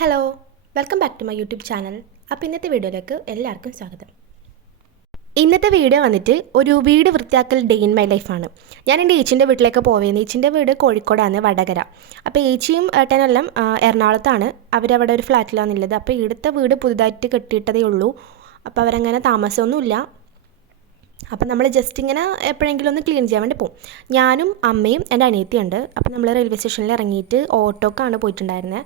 Hello welcome back to my YouTube channel. അപ്പോൾ ഇന്നത്തെ വീഡിയോയിലേക്ക് എല്ലാവർക്കും സ്വാഗതം. ഇന്നത്തെ വീഡിയോ വന്നിട്ട് ഒരു വീട് വൃത്തിയാക്കൽ ഡേ ഇൻ മൈ ലൈഫാണ്. ഞാൻ എൻ്റെ ഏച്ചിൻ്റെ വീട്ടിലേക്ക് പോവുകയാണ്. ഏച്ചിൻ്റെ വീട് കോഴിക്കോടാണ്, വടകര. അപ്പോൾ ഏച്ചിയും ഏട്ടനെല്ലാം എറണാകുളത്താണ്. അവരവിടെ ഒരു ഫ്ലാറ്റിലാണുള്ളത്. അപ്പോൾ ഇവിടുത്തെ വീട് പുതുതായിട്ട് കെട്ടിയിട്ടതേ ഉള്ളൂ. അപ്പോൾ അവരങ്ങനെ താമസമൊന്നുമില്ല. അപ്പം നമ്മൾ ജസ്റ്റ് ഇങ്ങനെ എപ്പോഴെങ്കിലും ഒന്ന് ക്ലീൻ ചെയ്യാൻ വേണ്ടി പോകും. ഞാനും അമ്മയും എൻ്റെ അനിയത്തിയുണ്ട്. അപ്പം നമ്മൾ റെയിൽവേ സ്റ്റേഷനിൽ ഇറങ്ങിയിട്ട് ഓട്ടോക്കാണ് പോയിട്ടുണ്ടായിരുന്നത്.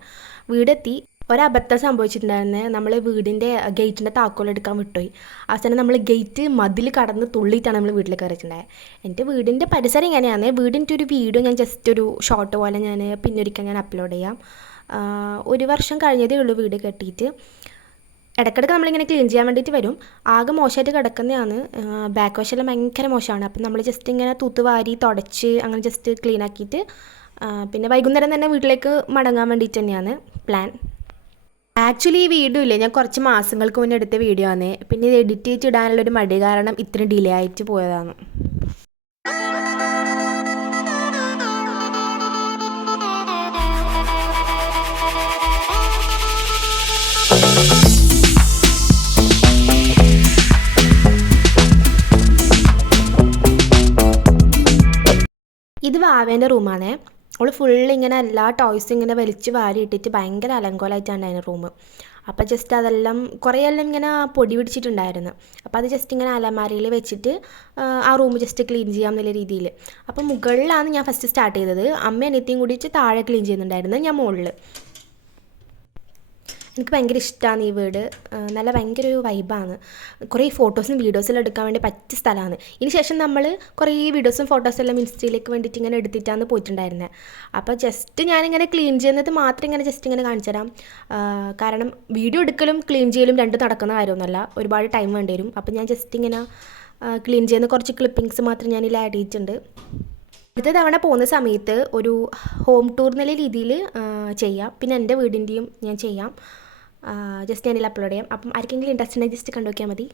വീടെത്തി. ഒരബദ്ധം സംഭവിച്ചിട്ടുണ്ടായിരുന്നത്, നമ്മൾ വീടിൻ്റെ ഗേറ്റിൻ്റെ താക്കോൽ എടുക്കാൻ വിട്ടുപോയി. അവസാനം നമ്മൾ ഗേറ്റ് മതിൽ കടന്ന് തുള്ളിയിട്ടാണ് നമ്മൾ വീട്ടിൽ കയറിയിട്ടുണ്ടായത്. എൻ്റെ വീടിൻ്റെ പരിസരം ഇങ്ങനെയാണ്. വീടിൻ്റെ ഒരു വീഡിയോ ഞാൻ ജസ്റ്റ് ഒരു ഷോർട്ട് പോലെ ഞാൻ പിന്നൊരിക്കൽ ഞാൻ അപ്ലോഡ് ചെയ്യാം. 1 വർഷം കഴിഞ്ഞതേ ഉള്ളൂ വീട് കെട്ടിയിട്ട്. ഇടയ്ക്കിടയ്ക്ക് നമ്മളിങ്ങനെ ക്ലീൻ ചെയ്യാൻ വേണ്ടിയിട്ട് വരും. ആകെ മോശമായിട്ട് കിടക്കുന്നതാണ്. ബാക്ക് വശമെല്ലാം ഭയങ്കര മോശമാണ്. അപ്പം നമ്മൾ ജസ്റ്റ് ഇങ്ങനെ തൂത്തുവാരി തുടച്ച് അങ്ങനെ ജസ്റ്റ് ക്ലീൻ ആക്കിയിട്ട് പിന്നെ വൈകുന്നേരം തന്നെ വീട്ടിലേക്ക് മടങ്ങാൻ വേണ്ടിയിട്ട് തന്നെയാണ് പ്ലാൻ. ആക്ച്വലി ഈ വീഡിയോ ഇല്ലേ, ഞാൻ കുറച്ച് മാസങ്ങൾക്ക് മുന്നേ എടുത്ത വീഡിയോ ആണ്. പിന്നെ ഇത് എഡിറ്റ് ചെയ്ത് ഇടാനുള്ളൊരു മടി കാരണം ഇത്രയും ഡിലേ ആയിട്ട് പോയതാണ്. ഇത് വാവേൻ്റെ റൂമാണേ. അവൾ ഇങ്ങനെ എല്ലാ ടോയ്സും ഇങ്ങനെ വലിച്ച് വാരി ഇട്ടിട്ട് ഭയങ്കര അലങ്കോലമായിട്ടാണ് അതിൻ്റെ റൂം. അപ്പോൾ ജസ്റ്റ് അതെല്ലാം കുറേയെല്ലാം ഇങ്ങനെ പൊടി പിടിച്ചിട്ടുണ്ടായിരുന്നു. അപ്പോൾ അത് ജസ്റ്റ് ഇങ്ങനെ അലമാരയിൽ വെച്ചിട്ട് ആ റൂം ജസ്റ്റ് ക്ലീൻ ചെയ്യാം എന്നുള്ള രീതിയിൽ. അപ്പോൾ മുകളിലാണ് ഞാൻ ഫസ്റ്റ് സ്റ്റാർട്ട് ചെയ്തത്. അമ്മ അനിയത്തിയും കൂടിയിട്ട് താഴെ ക്ലീൻ ചെയ്യുന്നുണ്ടായിരുന്നു, ഞാൻ മുകളിൽ. എനിക്ക് ഭയങ്കര ഇഷ്ടമാണ് ഈ വീട്. നല്ല ഭയങ്കര ഒരു വൈബാണ്. കുറേ ഫോട്ടോസും വീഡിയോസെല്ലാം എടുക്കാൻ വേണ്ടി പറ്റിയ സ്ഥലമാണ്. ഇതിന് ശേഷം നമ്മൾ കുറേ വീഡിയോസും ഫോട്ടോസെല്ലാം ഇൻസ്റ്റയിലേക്ക് വേണ്ടിയിട്ട് ഇങ്ങനെ എടുത്തിട്ടാണ് പോയിട്ടുണ്ടായിരുന്നത്. അപ്പോൾ ജസ്റ്റ് ഞാനിങ്ങനെ ക്ലീൻ ചെയ്യുന്നത് മാത്രം ഇങ്ങനെ ജസ്റ്റ് ഇങ്ങനെ കാണിച്ചു തരാം. കാരണം വീഡിയോ എടുക്കലും ക്ലീൻ ചെയ്യലും രണ്ടും നടക്കുന്ന കാര്യമൊന്നുമല്ല, ഒരുപാട് ടൈം വേണ്ടി വരും. അപ്പോൾ ഞാൻ ജസ്റ്റ് ഇങ്ങനെ ക്ലീൻ ചെയ്യുന്ന കുറച്ച് ക്ലിപ്പിങ്സ് മാത്രം ഞാനിതിൽ ആഡ് ചെയ്തിട്ടുണ്ട്. അടുത്ത തവണ പോകുന്ന സമയത്ത് ഒരു ഹോം ടൂർ എന്നുള്ള രീതിയിൽ ചെയ്യാം. പിന്നെ എൻ്റെ വീടിൻ്റെയും ഞാൻ ചെയ്യാം. ജസ്റ്റ് ഞാനിതിൽ അപ്ലോഡ് ചെയ്യാം. അപ്പം ആർക്കെങ്കിലും ഇൻട്രസ്റ്റ് ഉണ്ടെങ്കിൽ ജസ്റ്റ് കണ്ടു നോക്കിയാൽ മതി.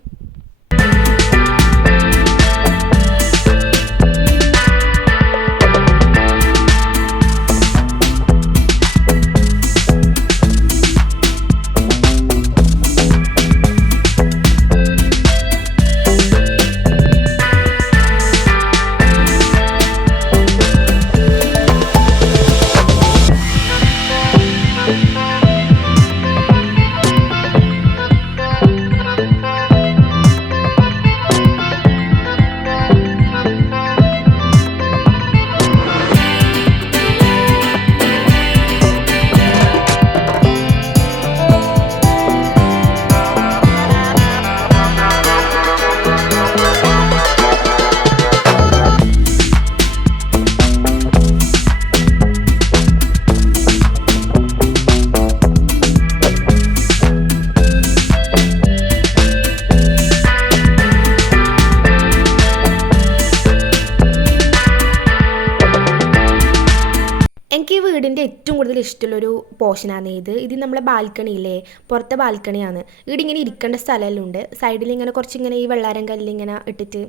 എനിക്ക് ഈ വീടിൻ്റെ ഏറ്റവും കൂടുതൽ ഇഷ്ടമുള്ളൊരു പോർഷനാണ് ഇത് നമ്മളെ ബാൽക്കണിയില്ലേ, പുറത്തെ ബാൽക്കണിയാണ്. ഇവിടെ ഇങ്ങനെ ഇരിക്കേണ്ട സ്ഥലമെല്ലാം ഉണ്ട്. സൈഡിൽ ഇങ്ങനെ കുറച്ചിങ്ങനെ ഈ വെള്ളാരം കല്ലിങ്ങനെ ഇട്ടിട്ട്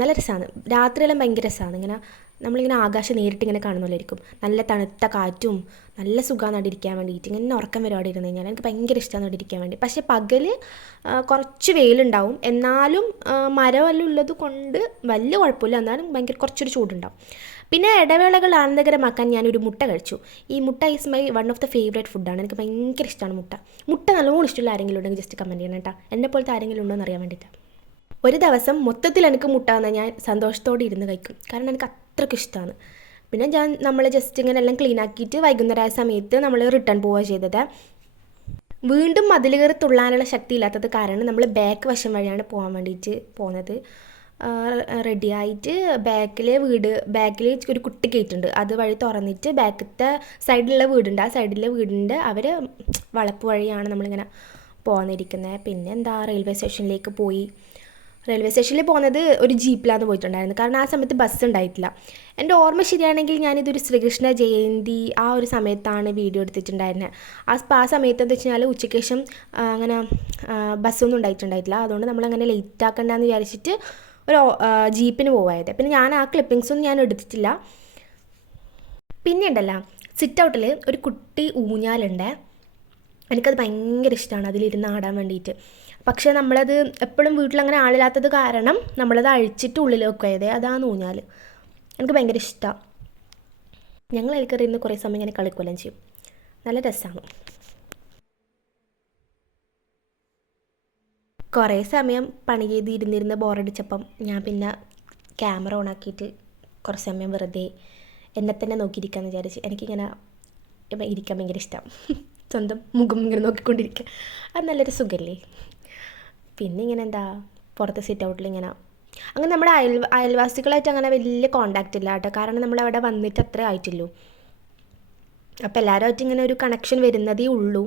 നല്ല രസമാണ്. രാത്രിയെല്ലാം ഭയങ്കര രസമാണ്. ഇങ്ങനെ നമ്മളിങ്ങനെ ആകാശം നേരിട്ട് ഇങ്ങനെ കാണുന്നതായിരിക്കും. നല്ല തണുത്ത കാറ്റും നല്ല സുഖമാണ് അവിടെ ഇരിക്കാൻ വേണ്ടിയിട്ട്. ഇങ്ങനെ ഉറക്കം വരും അവിടെ ഇരുന്ന് കഴിഞ്ഞാൽ. എനിക്ക് ഭയങ്കര ഇഷ്ടമാണ് അവിടെ ഇരിക്കാൻ വേണ്ടി. പക്ഷേ പകൽ കുറച്ച് വെയിലുണ്ടാവും. എന്നാലും മരമെല്ലാം ഉള്ളത് കൊണ്ട് വലിയ കുഴപ്പമില്ല. എന്നാലും ഭയങ്കര കുറച്ചൊരു ചൂടുണ്ടാവും. പിന്നെ ഇടവേളകൾ ആനന്ദകരമാക്കാൻ ഞാനൊരു മുട്ട കഴിച്ചു. ഈ മുട്ട is my one of the favourite ഫുഡാണ്. എനിക്ക് ഭയങ്കര ഇഷ്ടമാണ് മുട്ട നല്ലോണം ഇഷ്ടമുള്ള ആരെങ്കിലും ഉണ്ടെങ്കിൽ ജസ്റ്റ് കമൻറ്റ് ചെയ്യണം കേട്ടോ. എന്നെപ്പോലത്തെ ആരെങ്കിലും ഉണ്ടോ എന്ന് അറിയാൻ വേണ്ടിയിട്ട്. ഒരു ദിവസം മൊത്തത്തിൽ എനിക്ക് മുട്ട തന്നാൽ ഞാൻ സന്തോഷത്തോടെ ഇരുന്ന് കഴിക്കും. കാരണം എനിക്ക് അത്രയ്ക്ക് ഇഷ്ടമാണ്. പിന്നെ നമ്മൾ ജസ്റ്റ് ഇങ്ങനെ എല്ലാം ക്ലീൻ ആക്കിയിട്ട് വൈകുന്നേരമായ സമയത്ത് നമ്മൾ റിട്ടേൺ പോവുക ചെയ്തത്. വീണ്ടും മതിൽ കയറി തുള്ളാനുള്ള ശക്തി ഇല്ലാത്തത് കാരണം നമ്മൾ ബാക്ക് വശം വഴിയാണ് പോകാൻ വേണ്ടിയിട്ട് പോകുന്നത്. റെഡിയായിട്ട് ബാക്കിൽ ഒരു കുട്ടി ഗേറ്റ് ഉണ്ട്. അത് വഴി തുറന്നിട്ട് ബാക്കത്തെ സൈഡിലുള്ള വീടുണ്ട്. ആ സൈഡിലെ വീടിൻ്റെ അവർ വളപ്പ് വഴിയാണ് നമ്മളിങ്ങനെ പോകാനിരിക്കുന്നത്. പിന്നെ എന്താ, റെയിൽവേ സ്റ്റേഷനിലേക്ക് പോയി. റെയിൽവേ സ്റ്റേഷനിൽ പോകുന്നത് ഒരു ജീപ്പിലാണ് പോയിട്ടുണ്ടായിരുന്നു. കാരണം ആ സമയത്ത് ബസ് ഉണ്ടായിട്ടില്ല. എൻ്റെ ഓർമ്മ ശരിയാണെങ്കിൽ ഞാനിതൊരു ശ്രീകൃഷ്ണ ജയന്തി ആ ഒരു സമയത്താണ് വീഡിയോ എടുത്തിട്ടുണ്ടായിരുന്നത്. ആ സമയത്ത് എന്താ വെച്ച് കഴിഞ്ഞാൽ ഉച്ചയ്ക്ക് ശേഷം അങ്ങനെ ബസ്സൊന്നും ഉണ്ടായിട്ടുണ്ടായിട്ടില്ല. അതുകൊണ്ട് നമ്മളങ്ങനെ ലേറ്റ് ആക്കണ്ടെന്ന് വിചാരിച്ചിട്ട് ഒരു ജീപ്പിന് പോവായത്. പിന്നെ ഞാൻ ആ ക്ലിപ്പിങ്സൊന്നും ഞാൻ എടുത്തിട്ടില്ല. പിന്നെ ഉണ്ടല്ലോ, സിറ്റ് ഔട്ടിൽ ഒരു കുട്ടി ഊഞ്ഞാലുണ്ട്. എനിക്കത് ഭയങ്കര ഇഷ്ടമാണ് അതിലിരുന്ന് ആടാൻ വേണ്ടിയിട്ട്. പക്ഷേ നമ്മളത് എപ്പോഴും വീട്ടിലങ്ങനെ ആളില്ലാത്തത് കാരണം നമ്മളത് അഴിച്ചിട്ട് ഉള്ളിൽ വെക്കുകയത് അതാണ് ഊഞ്ഞാൽ. എനിക്ക് ഭയങ്കര ഇഷ്ടമാണ്. ഞങ്ങൾ അതിൽ കയറി ഇരുന്ന് കുറേ സമയം ഇങ്ങനെ കളിക്കുകയെല്ലാം ചെയ്യും. നല്ല രസമാണ്. കുറേ സമയം പണി ചെയ്ത് ഇരുന്നിരുന്ന് ബോറടിച്ചപ്പം ഞാൻ പിന്നെ ക്യാമറ ഓണാക്കിയിട്ട് കുറച്ച് സമയം വെറുതെ എന്നെ തന്നെ നോക്കിയിരിക്കാമെന്ന് വിചാരിച്ച്. എനിക്കിങ്ങനെ ഇരിക്കാൻ ഭയങ്കര ഇഷ്ടമാണ്. സ്വന്തം മുഖം ഇങ്ങനെ നോക്കിക്കൊണ്ടിരിക്കുക, അത് നല്ലൊരു സുഖമല്ലേ. പിന്നെ ഇങ്ങനെ എന്താ പുറത്തെ സിറ്റ് ഔട്ടിൽ ഇങ്ങനെ അങ്ങനെ നമ്മുടെ അയൽവാസികളായിട്ട് അങ്ങനെ വലിയ കോണ്ടാക്റ്റ് ഇല്ല കേട്ടോ. കാരണം നമ്മളവിടെ വന്നിട്ട് അത്രേ ആയിട്ടുള്ളൂ. അപ്പോൾ എല്ലാവരുമായിട്ട് ഇങ്ങനെ ഒരു കണക്ഷൻ വരുന്നതേ ഉള്ളൂ.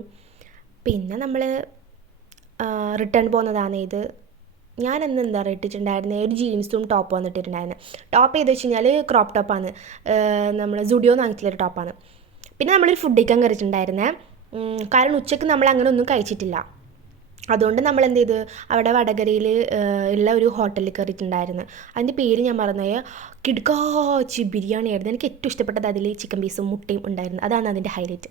പിന്നെ നമ്മൾ റിട്ടേൺ പോകുന്നതാണ് ഇത്. ഞാനന്ന് എന്താ ഇട്ടിട്ടുണ്ടായിരുന്നത്, ഒരു ജീൻസും ടോപ്പ് വന്നിട്ടിട്ടുണ്ടായിരുന്നു. ടോപ്പ് ചെയ്ത് വെച്ച് കഴിഞ്ഞാൽ ക്രോപ്പ് ടോപ്പാണ്, നമ്മൾ സുഡിയോന്ന് വാങ്ങിച്ചിട്ടൊരു ടോപ്പാണ്. പിന്നെ നമ്മളൊരു ഫുഡ് കഴിക്കാൻ കയറിയിട്ടുണ്ടായിരുന്നേ. കാരണം ഉച്ചയ്ക്ക് നമ്മൾ അങ്ങനെ ഒന്നും കഴിച്ചിട്ടില്ല. അതുകൊണ്ട് നമ്മൾ എന്ത് ചെയ്ത് അവിടെ വടകരയിൽ ഉള്ള ഒരു ഹോട്ടലിൽ കയറിയിട്ടുണ്ടായിരുന്നു. അതിൻ്റെ പേര് ഞാൻ മറന്നുപോയി. കിടുക്കാച്ചി ബിരിയാണി ആയിരുന്നു. എനിക്ക് ഏറ്റവും ഇഷ്ടപ്പെട്ടത് അതിൽ ചിക്കൻ പീസും മുട്ടയും ഉണ്ടായിരുന്നു. അതാണ് അതിൻ്റെ ഹൈലൈറ്റ്.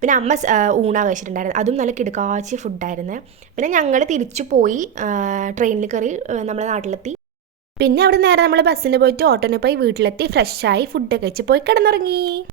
പിന്നെ അമ്മ ഊണ കഴിച്ചിട്ടുണ്ടായിരുന്നു, അതും നല്ല കിടുക്കാച്ചി ഫുഡായിരുന്നു. പിന്നെ ഞങ്ങൾ തിരിച്ചു പോയി ട്രെയിനിൽ കയറി നമ്മുടെ നാട്ടിലെത്തി. പിന്നെ അവിടെ നേരെ നമ്മൾ ബസ്സിന് പോയിട്ട് ഓട്ടോന് പോയി വീട്ടിലെത്തി ഫ്രഷായി ഫുഡൊക്കെ കഴിച്ച് പോയി കിടന്നുറങ്ങി.